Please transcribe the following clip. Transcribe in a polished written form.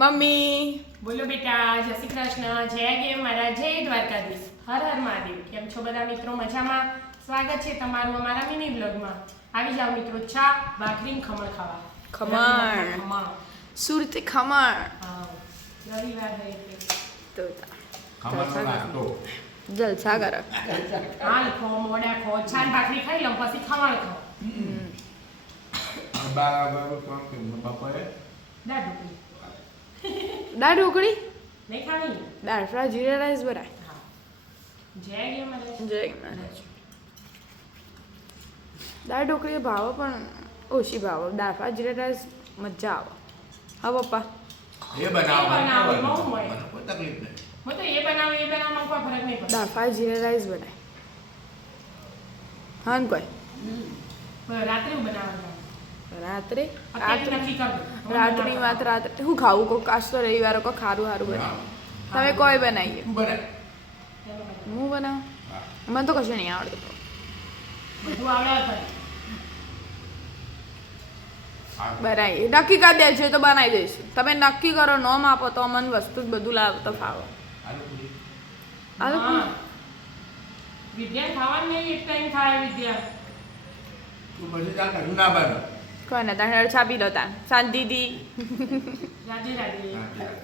Mummy બોલો બેટા, જય શ્રી કૃષ્ણ, જય ગેમ મારા, જય દ્વારકાધીશ, હર હર મહાદેવ. કેમ છો બધા મિત્રો? મજામાં? સ્વાગત છે તમારું અમારા મિની બ્લોગમાં. આવી જાઓ મિત્રો, ચા ભાખરી ને ખમણ ખાવા. ખમણ સુરતી ખમણ. હા, રવિવાર હોય એટલે તો ખમણનો નાસ્તો. જલસા કરો. હાલ ખો, મોડા ખો, ચા ને ભાખરી ખાઈ લઉં પછી ખમણ ખાઓ. બપોરે દાળ ઢોકળી દાળ ઢોકળી, નહીં ખાવી? દાળ ફ્રાય, જીરા રાઈસ બરાય. હા, જય ગેમ મારા. જય મહારાજ. દાળ ઢોકળી ભાવે પણ ઓછી ભાવે. દાળ ફ્રાય, જીરા રાઈસ મજા આવે. હા પપ્પા, એ બનાવવાનું એ બનાવે, બહુ મળે. મને કોઈ તકલીફ નહીં. હું તો એ બનાવવામાં કોઈ ફરક નહીં પડે. દાળ ફ્રાય, જીરા રાઈસ બનાય. હા ને કોઈ રાત્રે હું બનાવવાનું રાત્રે અત્યારે નક્કી કરી દો. રાત્રિની વાત રાત્રે હું ખાવું કોક કાશ તો રવિવારે કોઈ ખારું સારું બનાવું. તમે કોઈ બનાવીએ. તું બનાય. હું બનાવું? હા. મને તો કશું નહીં આવડતું. બધું આવડે છે. હા. બનાવીએ, નક્કી કરી દે છે તો બનાવી દઈશું. તમે નક્કી કરો, નોમ આપો તો મને વસ્તુ જ બધું લાવ તો ફાવો. આલુ પૂરી. આલુ હા. વિદ્યા ખાવાનું નહીં, એક ટાઈમ ખાય વિદ્યા. તું પછી ચાલ કશું ના બને. કોઈ ને તારે છાપી લો તાન શાંતિથી. રાધે રાધે. હા, ચાલ.